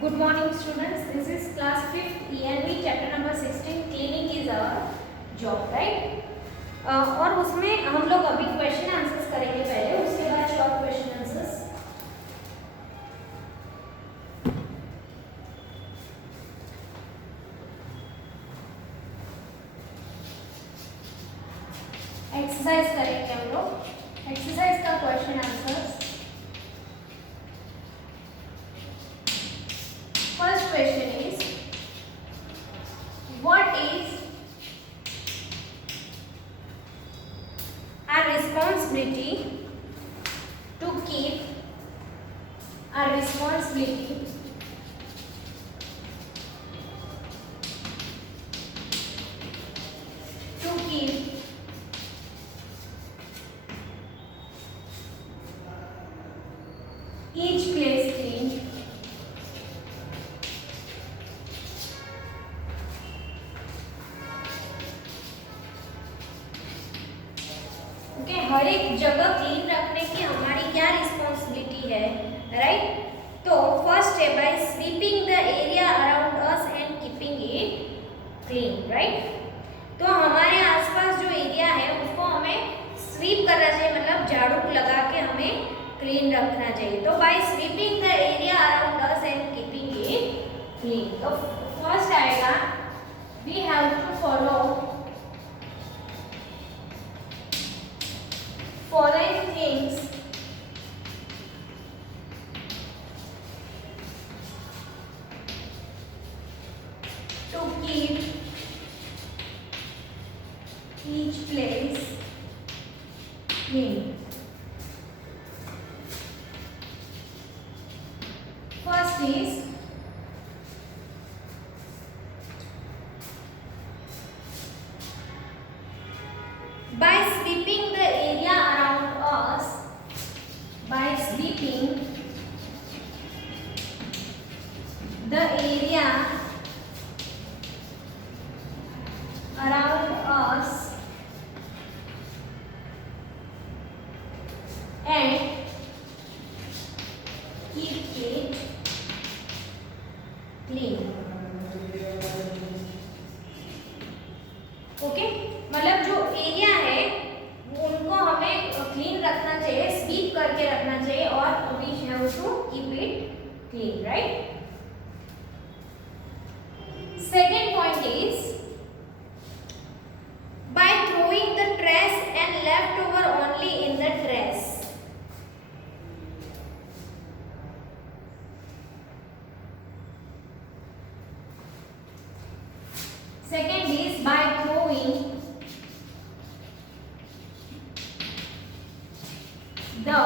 Good morning students, this is class 5th ENV chapter number 16 cleaning is our job, right? और उसमें हम लोग अभी क्वेश्चन आंसर्स करेंगे पहले, उसके बाद शॉर्ट क्वेश्चन आंसर्स। एक्सरसाइज करेंगे हम लोग, एक्सरसाइज का question answers. First question is, what is our responsibility to keep our responsibility to keep each place clean? हर एक जगह क्लीन रखने की हमारी क्या रिस्पॉन्सिबिलिटी है, राइट? तो फर्स्ट है by sweeping the area around us and keeping it clean, right? तो हमारे आसपास जो एरिया है उसको हमें स्वीप करना चाहिए, मतलब झाड़ू लगा के हमें क्लीन रखना चाहिए। तो by sweeping the area around us and keeping it clean, तो फर्स्ट आएगा we have to follow following things to keep each place clean. First is by sweeping the area around us, by sweeping the area around us and keep it clean. Okay, मतलब जो एरिया है उनको हमें क्लीन रखना चाहिए, स्वीप करके रखना चाहिए और we have to keep it clean, right? Second point is by throwing the trash and left over only in the trash. Second is by throwing the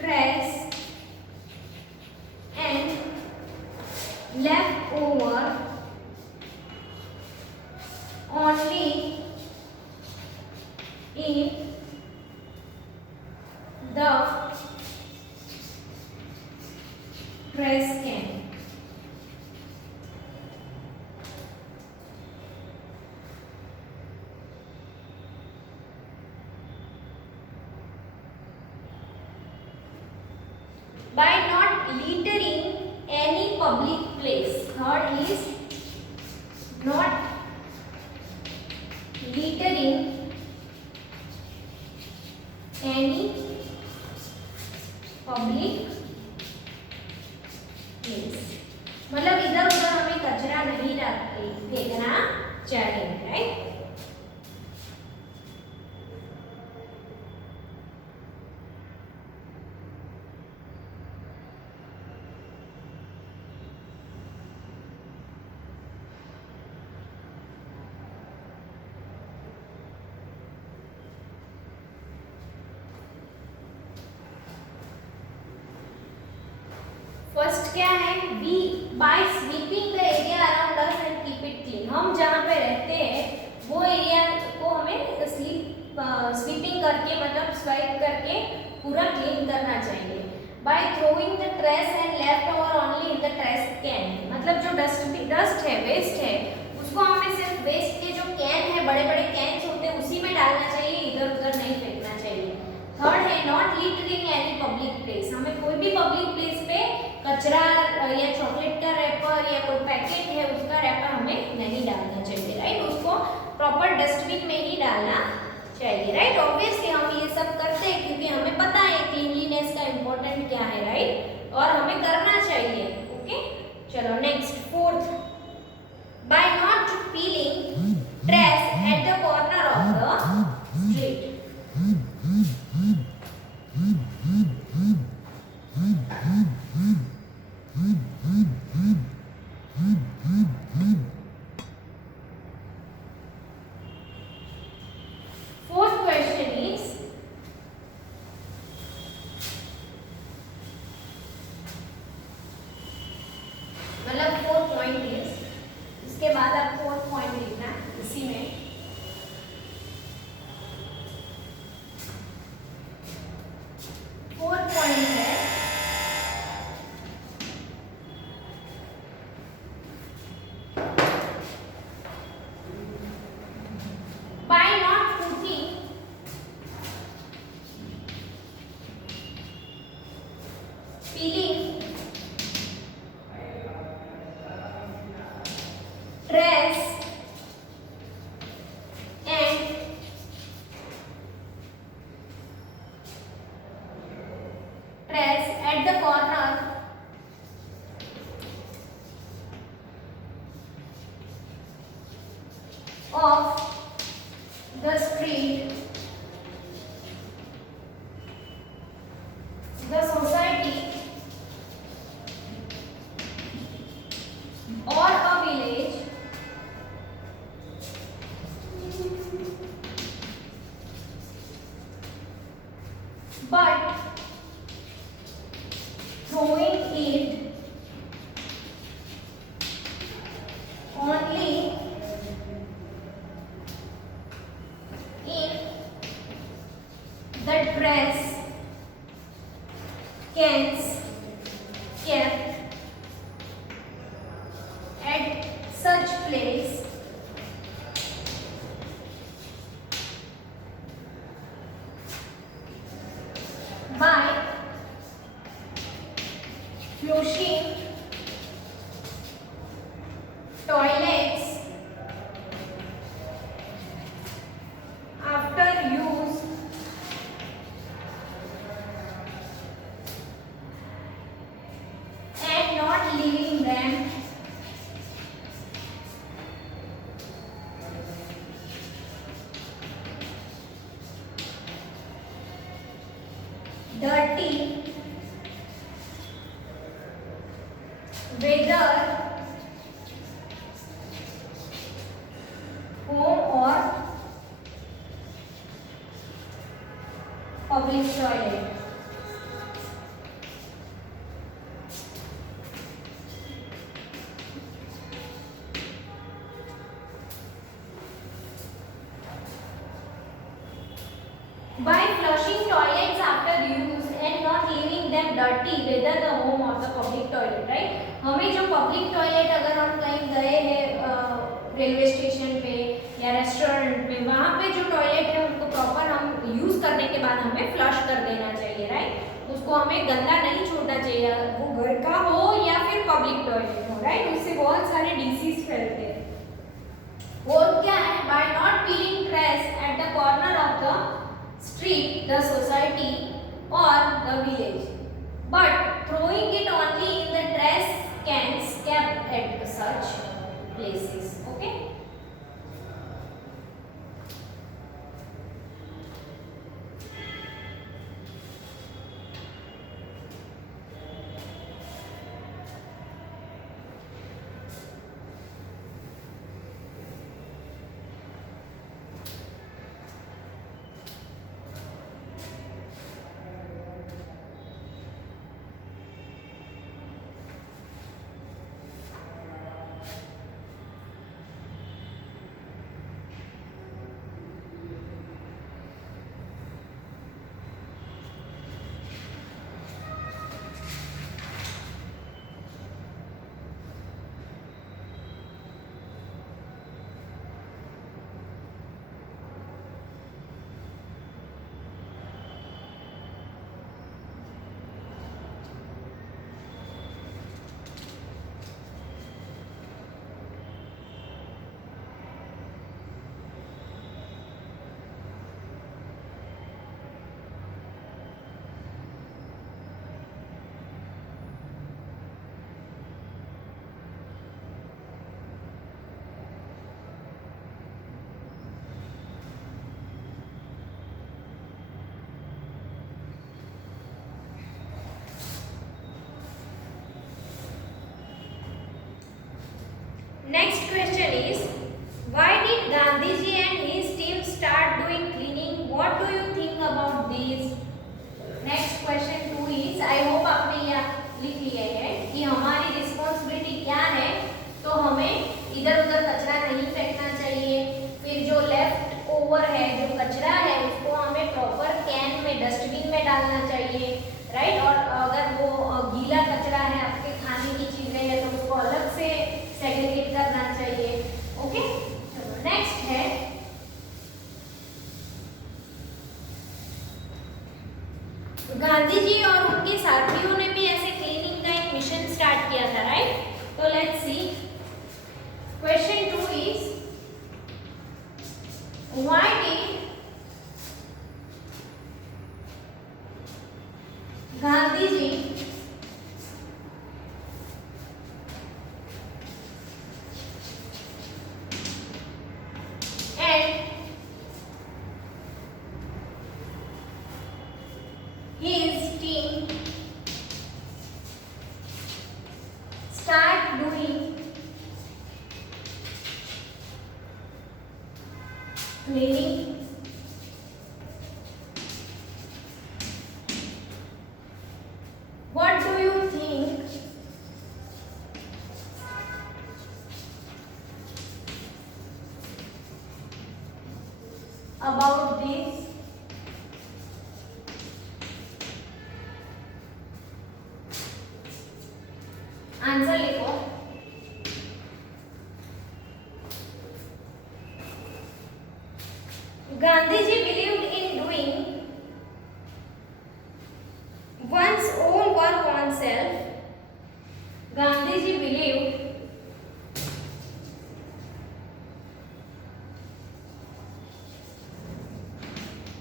trash and left over only in the trash can. By not littering any public place. Third is not littering any public place. मतलब इधर उधर हमें कचरा नहीं फेंकना चाहिए, right? First क्या है, we by sweeping the area around us and keep it clean. हम जहाँ पे रहते हैं वो एरिया को हमें स्वीपिंग करके, मतलब स्वाइप करके पूरा क्लीन करना चाहिए। By throwing the trash and left over only in the trash can, मतलब जो डस्ट है, वेस्ट है, उसको हमें सिर्फ वेस्ट के जो कैन है, बड़े बड़े कैन होते हैं उसी में डालना चाहिए, इधर उधर नहीं फेंकना चाहिए। थर्ड है not littering any public place, हमें कोई भी पब्लिक प्लेस पे कचरा या चॉकलेट का रैपर या कोई पैकेट है उसका रैपर हमें नहीं डालना चाहिए, राइट। उसको प्रॉपर डस्टबिन में ही डालना चाहिए, राइट। ऑब्वियसली हम ये सब करते हैं क्योंकि हमें पता है क्लीनलीनेस का इम्पोर्टेंट क्या है, राइट, और हमें करना चाहिए। ओके, चलो next fourth, by not peeling trash at the corner of the street. Fourth question is, मतलब फोर्थ पॉइंट इज, इसके बाद आप फोर्थ पॉइंट लिखना है इसी में। फोर्थ पॉइंट है by not putting peeling trash and trash at the corner of the street, the society or a village but throwing it only in the trash cans kept at such place by flushing toilets after use and not leaving them dirty, whether home or public toilet. By flushing toilets after use and not leaving them dirty, whether the home or the public toilet, right? हमें जो public toilet अगर हम कहीं गए हैं railway station पे या रेस्टोरेंट में, वहाँ पे जो टॉयलेट है उनको प्रॉपर हम यूज करने के बाद हमें फ्लश कर देना चाहिए, राइट। उसको हमें गंदा नहीं छोड़ना चाहिए, वो घर का हो या फिर पब्लिक टॉयलेट हो, राइट। उससे बहुत सारे डिसीज फैलते हैं। और क्या है, by not peeling trash at the corner of the street, the society or the village, but throwing it only in the trash cans kept at such places. Okay. इधर उधर कचरा नहीं फेंकना चाहिए। फिर जो लेफ्ट ओवर है, जो कचरा है, उसको हमें प्रॉपर कैन में, डस्टबिन में डालना चाहिए, राइट। और अगर वो गीला कचरा है, आपके खाने की चीजें हैं, तो उसको अलग से सेग्रीगेट करना चाहिए। ओके, चलो नेक्स्ट है गांधी जी और उनके साथियों ने भी ऐसे क्लीनिंग का एक मिशन स्टार्ट किया था, राइट। तो let's see, question 2 is why did Gandhi ji and his team start doing cleaning? What do you think about this? Answer लिखो। गांधी ji believed in doing one's own work on self. Gandhi ji believed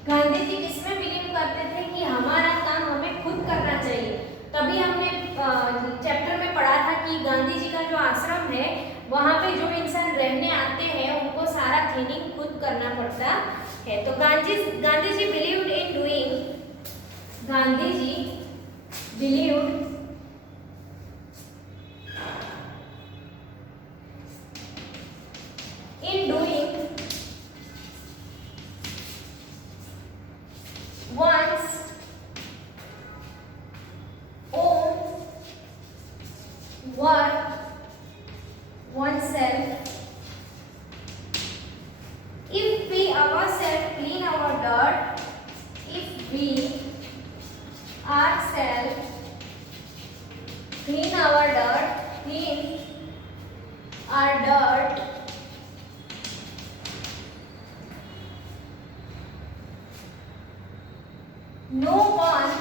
गांधी जी किसमें बिलीव करते थे कि हमारा काम हमें खुद करना चाहिए। तभी हमने चैप्टर में पढ़ा था कि गांधी जी का जो आश्रम है, वहाँ पे जो इंसान रहने आते हैं उनको सारा क्लीनिंग खुद करना पड़ता है। तो Gandhi ji believed in doing, Gandhi ji believed in doing one's own work oneself. If we ourselves clean our dirt, if we ourselves clean our dirt, no one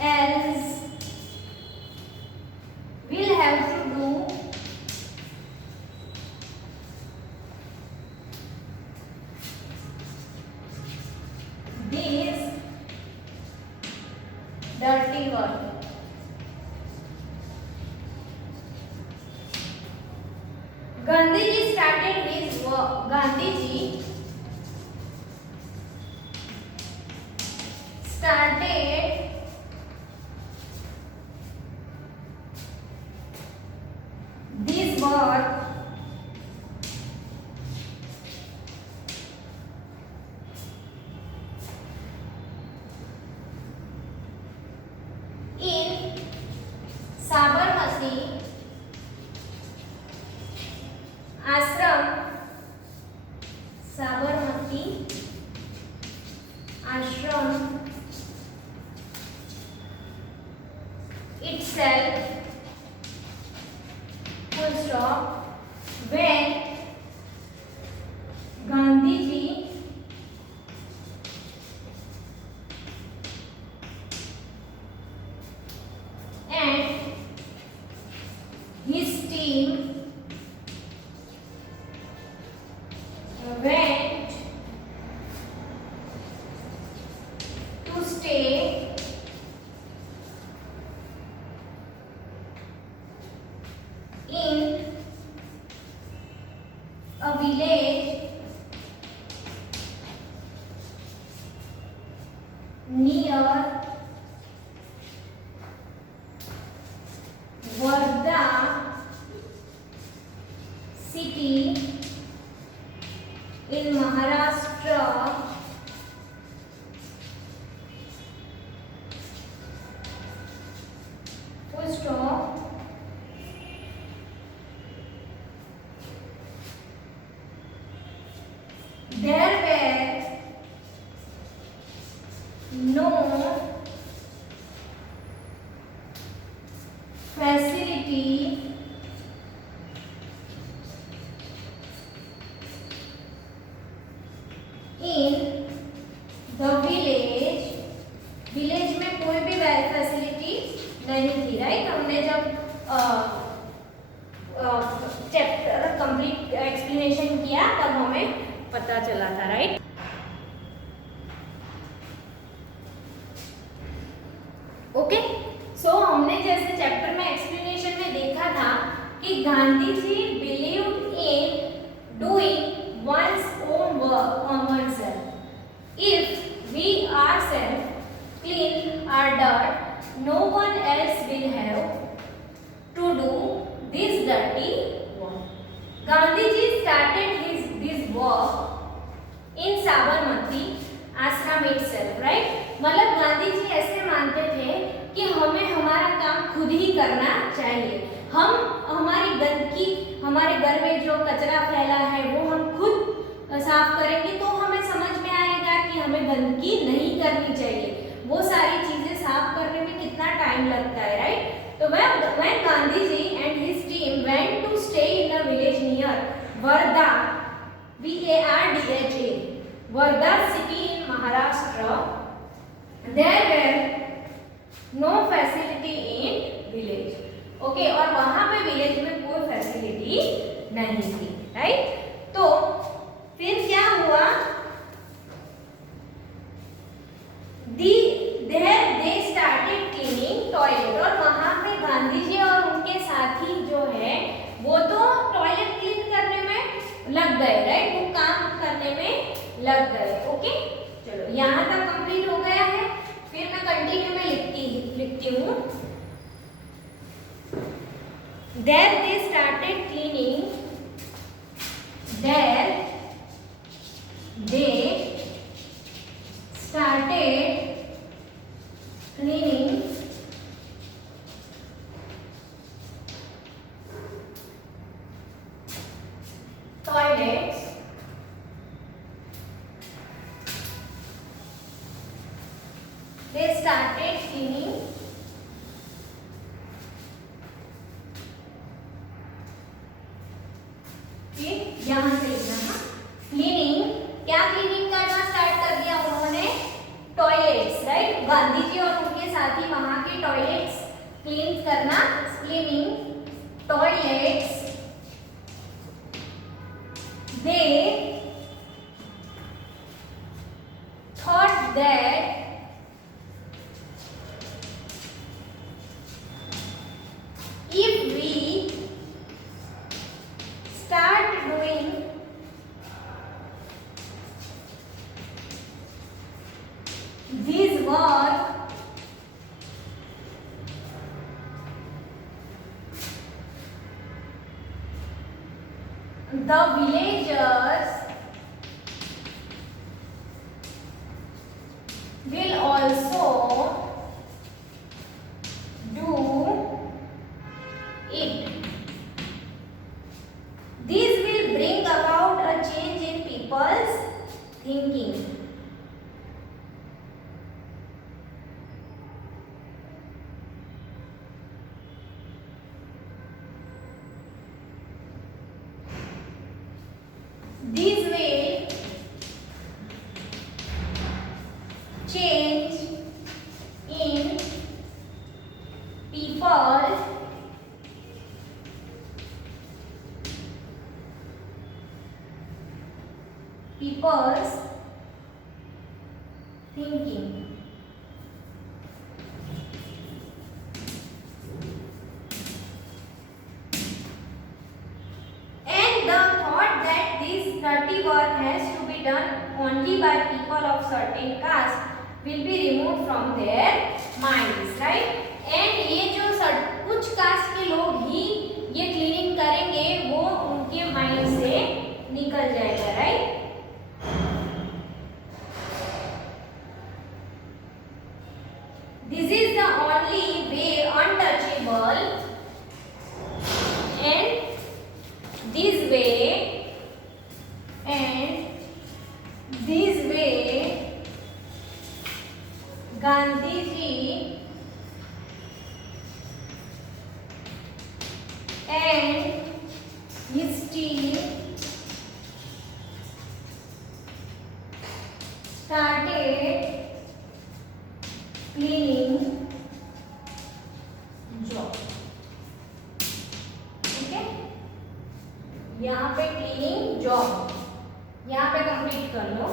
else will have to do this dirty work. Gandhi ji started his work. Gandhi ji started this work in Sabarmati ashram. Sabarmati ashram itself, full stop, when Gandhi ji and his team went to stay in facility in the village, village में कोई भी फैसिलिटी नहीं थी, राइट। हमने जब chapter complete explanation किया तब हमें पता चला था, राइट। ओके, सो हमने जैसे चैप्टर में एक्सप्लेनेशन में देखा था कि Gandhi ji believed in doing one's own work on oneself. If we ourselves clean our dirt, no one else will have to do this dirty work. Gandhi ji started this work in Sabarmati आश्रम itself, right? मतलब गांधी जी ऐसे मानते थे कि हमें हमारा काम खुद ही करना चाहिए। हम हमारी गंदगी, हमारे घर में जो कचरा फैला है वो हम खुद साफ करेंगे तो हमें समझ में आएगा कि हमें गंदगी नहीं करनी चाहिए। वो सारी चीजें साफ करने में कितना टाइम लगता है, राइट। तो when Gandhi ji and his team went to stay in a village near Wardha, Wardha, Wardha city in Maharashtra, there were no facility in village. Okay, और वहाँ पे विलेज में कोई फैसिलिटी नहीं थी, राइट। तो फिर क्या हुआ, they started cleaning toilet, और वहाँ पे गांधी जी और उनके साथी जो है वो तो टॉयलेट क्लीन करने में लग गए, राइट। वो काम करने में लग गए। ओके, चलो यहाँ तक कंप्लीट हो गया है। फिर मैं कंटिन्यू में लिखती हूँ। There they started cleaning. There they started cleaning toilets they started cleaning यहाँ से लिखना, क्लीनिंग, क्या क्लीनिंग करना स्टार्ट कर दिया उन्होंने, टॉयलेट्स, राइट। गांधी जी और उनके साथी वहां के टॉयलेट्स क्लीन करना, cleaning toilets. They thought that if we start doing this work, the villagers will also do it. This will bring about a change in people's thinking. This will change in people's thinking. And the thought that this dirty work has to be done only by people of certain caste will be removed from their minds, right? And ये जो कुछ कास्ट के लोग ही ये क्लीनिंग करेंगे वो उनके माइंड से निकल जाएगा, right? This is the only way untouchable, and this way Gandhi ji and his team started cleaning job. ठीक है, यहाँ पे क्लीनिंग जॉब यहाँ पे कंप्लीट कर लो.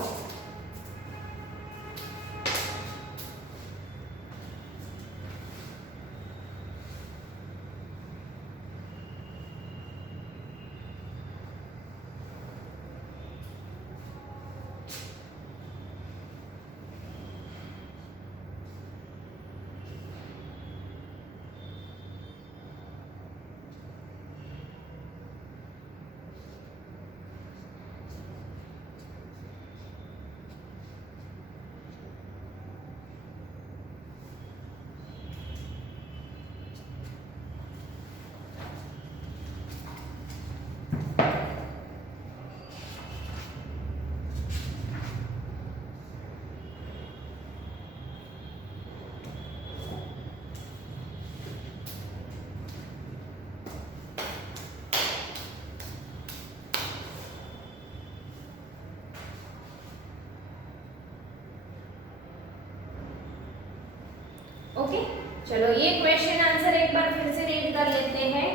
ओके, चलो ये क्वेश्चन आंसर एक बार फिर से रीड कर लेते हैं.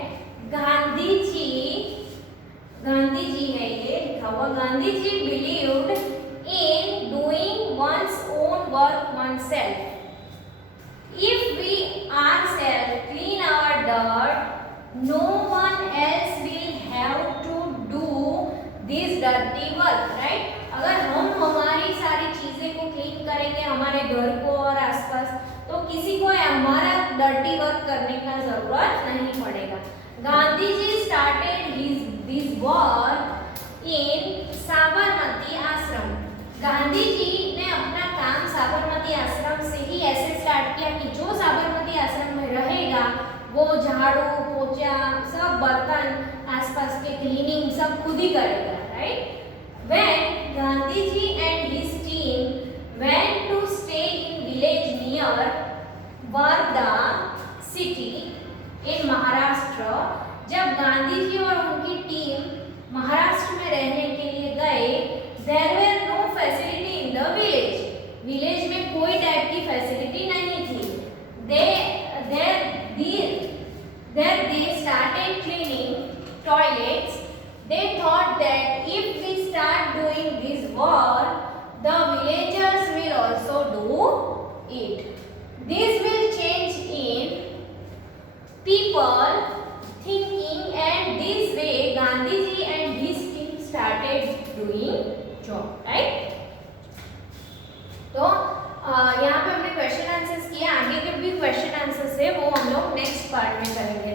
गांधी जी है ये लिखा हुआ. Gandhi ji believed in doing one's own work oneself. If we ourselves clean our dirt, no one else will have to do this dirty work, right? अगर हम हमारी सारी चीजें को क्लीन करेंगे, हमारे घर को और आसपास, तो किसी को हमारा डर्टी वर्क करने का जरूरत नहीं पड़ेगा. Gandhi ji started this work in Sabarmati Ashram. Gandhi जी ने अपना काम साबरमती आश्रम से ही ऐसे स्टार्ट किया कि जो साबरमती आश्रम में रहेगा वो झाड़ू पोछा सब बर्तन आसपास के क्लीनिंग सब खुद ही करेगा, right? When Gandhi ji and his team went to stay in village near Wardha city in Maharashtra, जब गांधी जी और उनकी टीम महाराष्ट्र में रहने के लिए गए, there were no facility in the village. Village में कोई टाइप की फैसिलिटी नहीं थी. There they started cleaning toilets. They thought that if we start doing this work, the villagers will also do it. This will change in people thinking, and this way Gandhi ji and his team started doing job, right? तो यहाँ पे हमने question answers किए. आगे के भी question answers है वो हम लोग नेक्स्ट पार्ट में करेंगे.